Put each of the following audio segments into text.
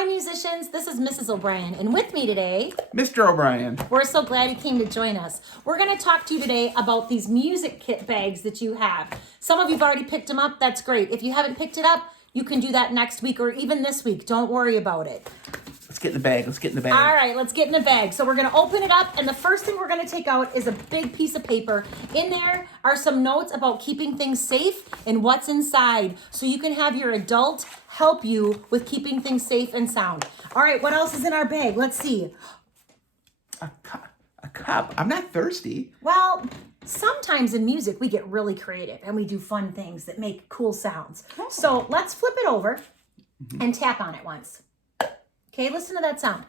Hi musicians, this is Mrs. O'Brien, and with me today, Mr. O'Brien. we're so glad you came to join us. We're going to talk to you today about these music kit bags that you have. Some of you have already picked them up, that's great. If you haven't picked it up, you can do that next week or even this week. Don't worry about it. Let's get in the bag. Let's get in the bag. All right, let's get in the bag. So we're going to open it up, and the first thing we're going to take out is a big piece of paper. In there are some notes about keeping things safe and what's inside, so you can have your adult help you with keeping things safe and sound. All right, what else is in our bag? Let's see. A cup. I'm not thirsty. Well, sometimes in music, we get really creative and we do fun things that make cool sounds. So let's flip it over and tap on it once. Okay, listen to that sound.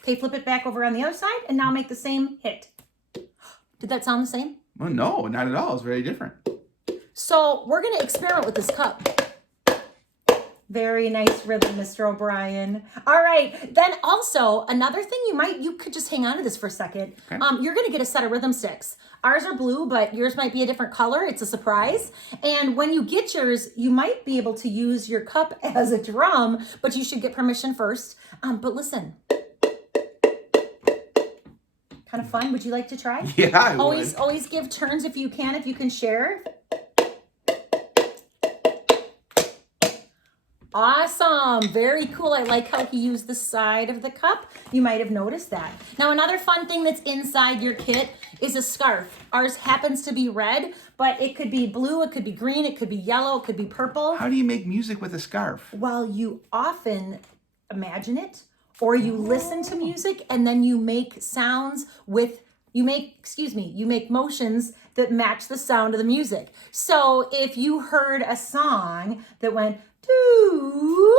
Okay, flip it back over on the other side and now make the same hit. Did that sound the same? Well, no, not at all. It's very different. So we're going to experiment with this cup. Very nice rhythm, Mr. O'Brien. All right, then also another thing you could just hang on to this for a second. Okay. You're going to get a set of rhythm sticks. Ours are blue, but yours might be a different color. It's a surprise. And when you get yours, you might be able to use your cup as a drum, but you should get permission first. But listen. Kind of fun. Would you like to try? Yeah, I would. would. Always give turns if you can share. Awesome. Very cool. I like how he used the side of the cup. You might have noticed that. Now, another fun thing that's inside your kit is a scarf. Ours happens to be red, but it could be blue, it could be green, it could be yellow, it could be purple. How do you make music with a scarf? Well, you often imagine it, or you listen to music and then you make sounds you make motions that match the sound of the music. So if you heard a song that went doop,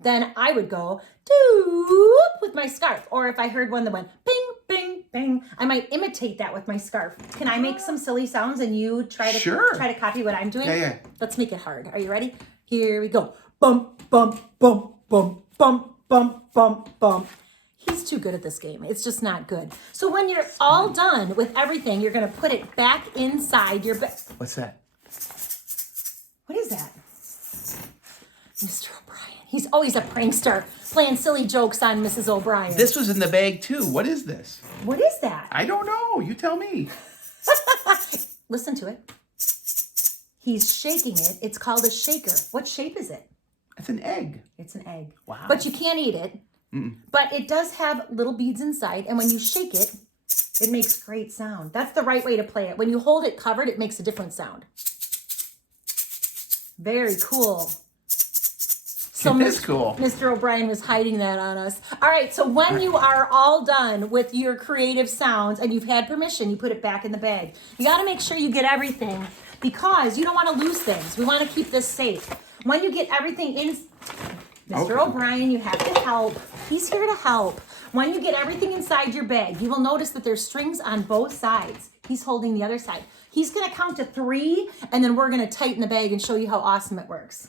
then I would go doop with my scarf. Or if I heard one that went bing, bing, bing, I might imitate that with my scarf. Can I make some silly sounds and you try to copy what I'm doing? Yeah. Let's make it hard. Are you ready? Here we go. Bump, bump, bump, bump, bump, bump, bump, bump. He's too good at this game. It's just not good. So when you're all done with everything, you're going to put it back inside your bag. What's that? What is that? Mr. O'Brien. He's always a prankster, playing silly jokes on Mrs. O'Brien. This was in the bag too. What is this? What is that? I don't know. You tell me. Listen to it. He's shaking it. It's called a shaker. What shape is it? It's an egg. It's an egg. Wow. But you can't eat it. But it does have little beads inside, and when you shake it, it makes great sound. That's the right way to play it. When you hold it covered, it makes a different sound. Very cool. So That's cool. Mr. O'Brien was hiding that on us. All right, so when you are all done with your creative sounds and you've had permission, you put it back in the bag. You got to make sure you get everything because you don't want to lose things. We want to keep this safe. When you get everything in, Mr. O'Brien, you have to help. He's here to help. When you get everything inside your bag, you will notice that there's strings on both sides. He's holding the other side. He's going to count to 3, and then we're going to tighten the bag and show you how awesome it works.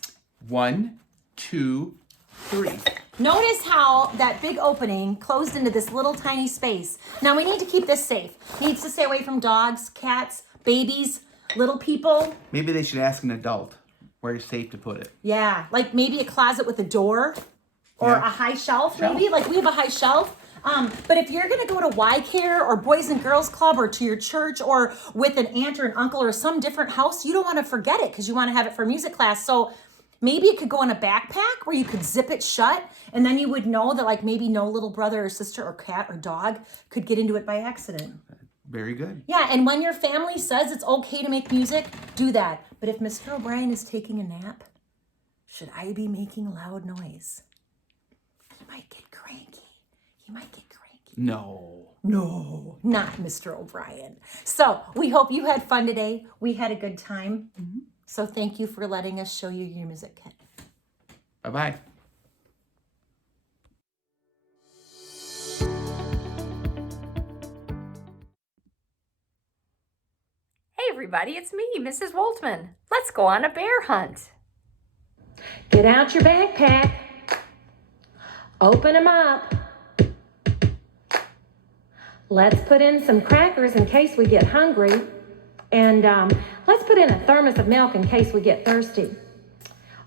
1, 2, 3. Notice how that big opening closed into this little tiny space. Now we need to keep this safe. Needs to stay away from dogs, cats, babies, little people. Maybe they should ask an adult where it's safe to put it. Yeah, like maybe a closet with a door or a high shelf, maybe. Like we have a high shelf. But if you're going to go to Y-Care or Boys and Girls Club or to your church or with an aunt or an uncle or some different house, you don't want to forget it because you want to have it for music class. So maybe it could go in a backpack where you could zip it shut and then you would know that like maybe no little brother or sister or cat or dog could get into it by accident. Very good. Yeah, and when your family says it's okay to make music, do that. But if Mr. O'Brien is taking a nap, should I be making loud noise? He might get cranky. No, not Mr. O'Brien. So we hope you had fun today. We had a good time. So thank you for letting us show you your music kit. Bye-bye. Hey everybody, it's me, Mrs. Woltman. Let's go on a bear hunt. Get out your backpack. Open them up. Let's put in some crackers in case we get hungry. And let's put in a thermos of milk in case we get thirsty.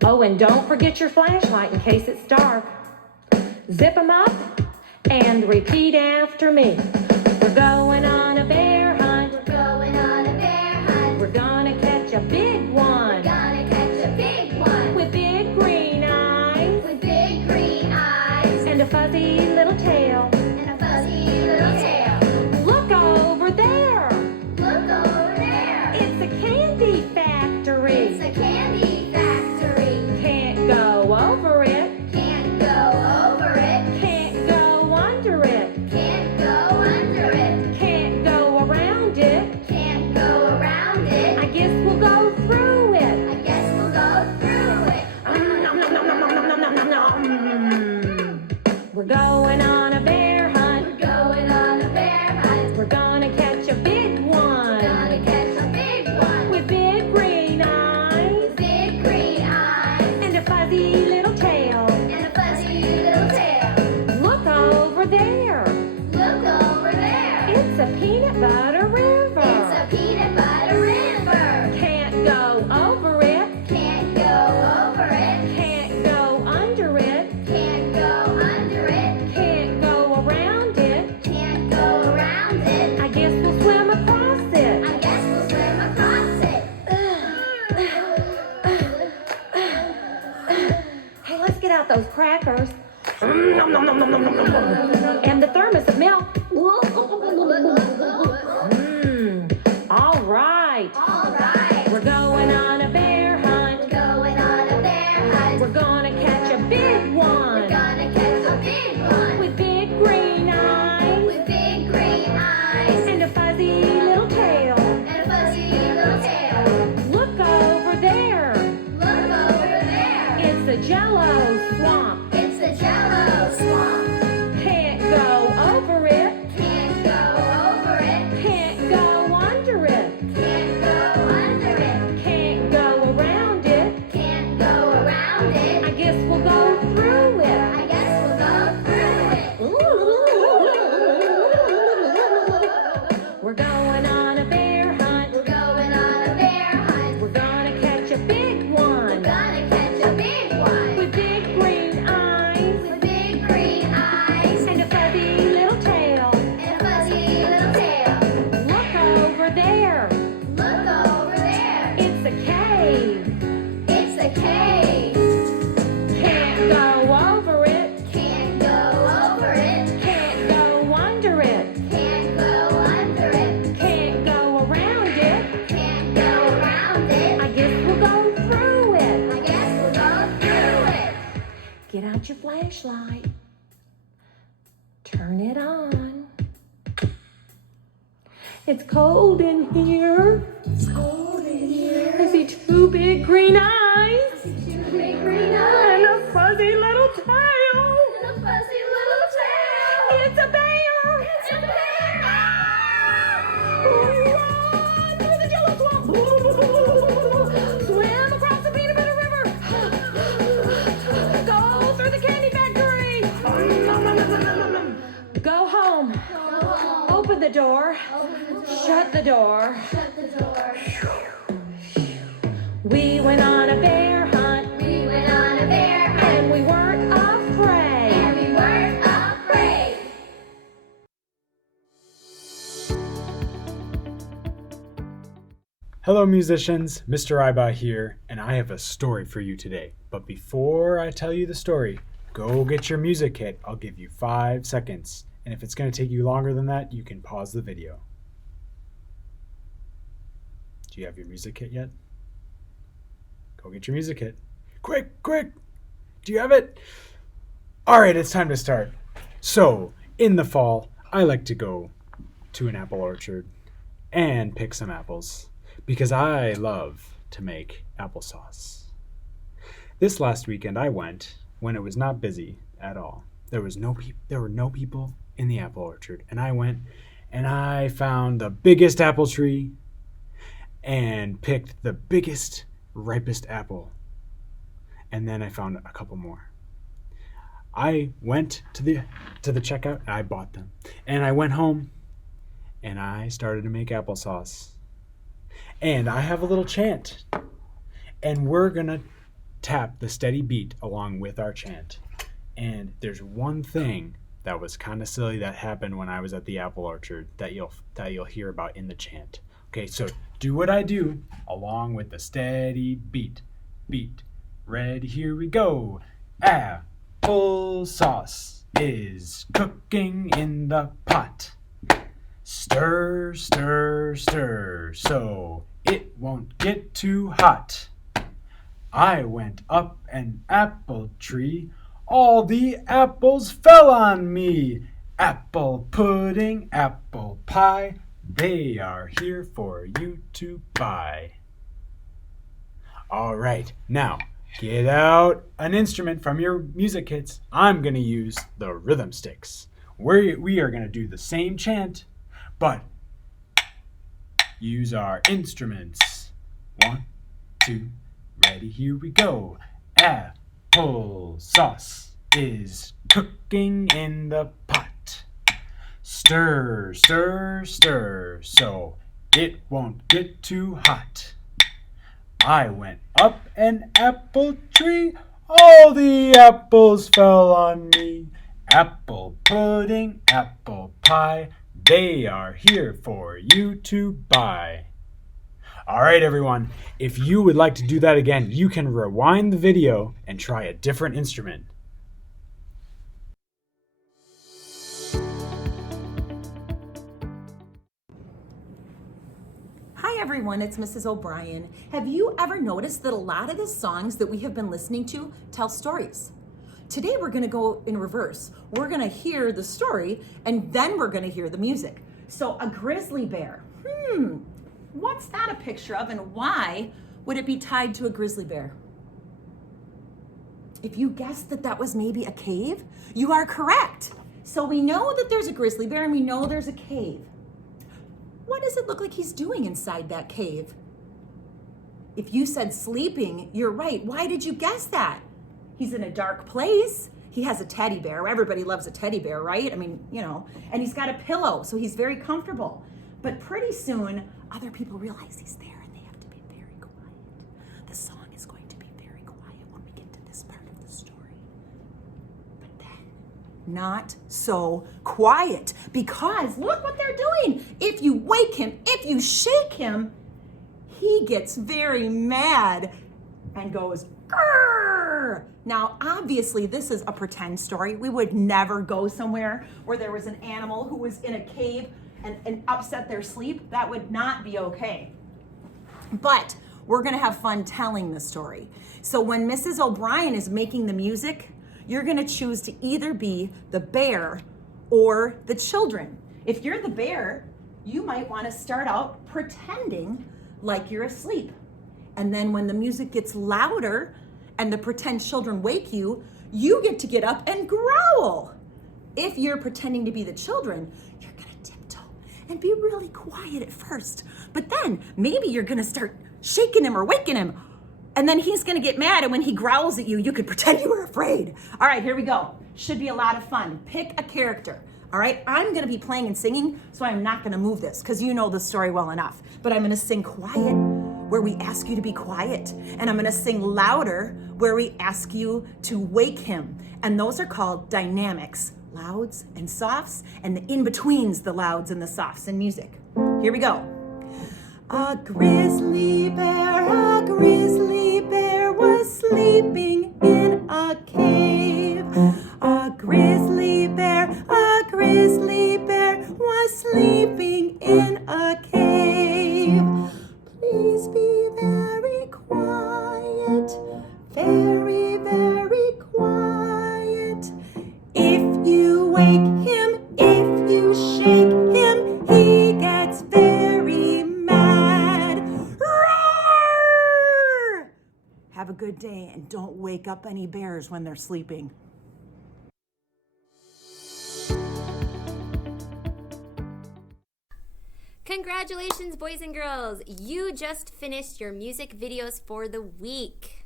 Oh, and don't forget your flashlight in case it's dark. Zip 'em up and repeat after me. We're going on a bear hunt. We're going on a bear hunt. We're gonna catch a big one. We're gonna catch a big one. With big green eyes. With big green eyes. And a fuzzy little tail. And a fuzzy little tail. Look over there. Look over there. It's a candy factory. It's a candy factory. Can't go over it. Can't go over it. Can't go under it. Can't go under it. Can't go around it. Can't go around it. I guess we'll go through it. I guess we'll go through it. We're going on a bear hunt. We're going on a bear hunt. We're gonna catch a big one. Gonna catch a big one. With big green eyes. Big green eyes. And a fuzzy little tail. And a fuzzy little tail. Look over there. Look over there. It's a peanut butter river. It's a peanut butter river. Can't go over it. Can't go over it. Can't go under it. Can't go under it. Can't go around it. Can't go around it. I guess we'll swim across it. I guess we'll swim across it. Hey, let's get out those crackers. And the thermos of milk. All right. All right. We're going on a bear hunt. We're going on a bear hunt. We're gonna catch a big one. We're gonna catch a big one. With big green eyes. With big green eyes. And a fuzzy little tail. And a fuzzy little tail. Look over there. Look over there. It's a jello swamp. It's a jello swamp. Can't go over it. Can't go over it. Can't go under it. Can't go under it. Can't go around it. Can't go around it. I guess we'll go through it. I guess we'll go through it. We're going on a bear hunt. We're going on a bear hunt. We're gonna catch a big one. Gonna catch a big one. With big green eyes. With big green eyes. And a fuzzy little tail. And a fuzzy little tail. Look over there. Look over there. It's a cave. It's a cave. Can't go over it. Can't go over it. Can't go under it. Can't go under it. Can't go around it. Can't go around it. I guess we'll go through it. I guess we'll go through it. Get out your flashlight. Turn it on. It's cold in here. It's cold in here. I see two big green eyes Two big green and eyes. a fuzzy little tail. And a fuzzy little tail. It's a bear. It's a bear. Run through the jello swamp. Swim across the peanut butter river. Go through the candy factory. Go home. Go home. Open the door. Open the door. Shut the door. Shut the door. We went on a bear hunt We went on a bear hunt. and we weren't afraid. And we weren't afraid. Hello musicians, Mr. Iba here, and I have a story for you today. But before I tell you the story, go get your music kit. I'll give you 5 seconds. And if it's going to take you longer than that, you can pause the video. Do you have your music kit yet? Go get your music kit. Quick, quick! Do you have it? Alright, it's time to start. So, in the fall, I like to go to an apple orchard and pick some apples because I love to make applesauce. This last weekend I went when it was not busy at all. There were no people in the apple orchard, and I went and I found the biggest apple tree and picked the biggest, ripest apple. And then I found a couple more. I went to the checkout and I bought them. And I went home and I started to make applesauce. And I have a little chant. And we're gonna tap the steady beat along with our chant. And there's one thing that was kind of silly that happened when I was at the apple orchard that you'll hear about in the chant. Okay, so do what I do along with the steady beat. Beat. Ready, here we go. Apple sauce is cooking in the pot. Stir, stir, stir, so it won't get too hot. I went up an apple tree. All the apples fell on me. Apple pudding, apple pie, they are here for you to buy. All right, now get out an instrument from your music kits. I'm going to use the rhythm sticks. We are going to do the same chant, but use our instruments. 1, 2, ready, here we go. Apple sauce is cooking in the pot. Stir, stir, stir, so it won't get too hot. I went up an apple tree. All the apples fell on me. Apple pudding, apple pie, they are here for you to buy. All right, everyone. If you would like to do that again, you can rewind the video and try a different instrument. Hi everyone, it's Mrs. O'Brien. Have you ever noticed that a lot of the songs that we have been listening to tell stories? Today we're gonna go in reverse. We're gonna hear the story and then we're gonna hear the music. So a grizzly bear, what's that a picture of and why would it be tied to a grizzly bear? If you guessed that that was maybe a cave, you are correct. So we know that there's a grizzly bear and we know there's a cave. What does it look like he's doing inside that cave? If you said sleeping, you're right. Why did you guess that? He's in a dark place. He has a teddy bear. Everybody loves a teddy bear, right? I mean, you know, and he's got a pillow, so he's very comfortable. But pretty soon, other people realize he's there and they have to be very quiet. The song is going to be very quiet when we get to this part of the story. But then, not so quiet, because look what they're doing. If you wake him, if you shake him, he gets very mad and goes, "Grrr!" Now, obviously, this is a pretend story. We would never go somewhere where there was an animal who was in a cave and upset their sleep. That would not be okay. But we're gonna have fun telling the story. So when Mrs. O'Brien is making the music, you're gonna choose to either be the bear or the children. If you're the bear, you might wanna start out pretending like you're asleep. And then when the music gets louder and the pretend children wake you, you get to get up and growl. If you're pretending to be the children, you're gonna tiptoe and be really quiet at first. But then maybe you're gonna start shaking him or waking him. And then he's gonna get mad, and when he growls at you, you could pretend you were afraid. All right, here we go. Should be a lot of fun. Pick a character. All right, I'm gonna be playing and singing, so I'm not gonna move this because you know the story well enough. But I'm gonna sing quiet where we ask you to be quiet. And I'm gonna sing louder where we ask you to wake him. And those are called dynamics, louds and softs, and the in-betweens, the louds and the softs in music. Here we go. A grizzly bear was sleeping in a cave. A grizzly bear was sleeping in a cave. Please be very quiet, very, very quiet. If you wake him, if you shake him, he gets very mad. Roar! Have a good day and don't wake up any bears when they're sleeping. Congratulations, boys and girls! You just finished your music videos for the week.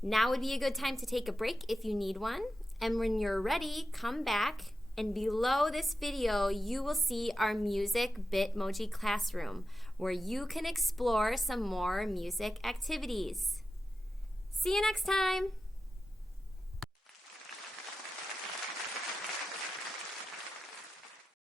Now would be a good time to take a break if you need one. And when you're ready, come back. And below this video, you will see our Music Bitmoji Classroom, where you can explore some more music activities. See you next time!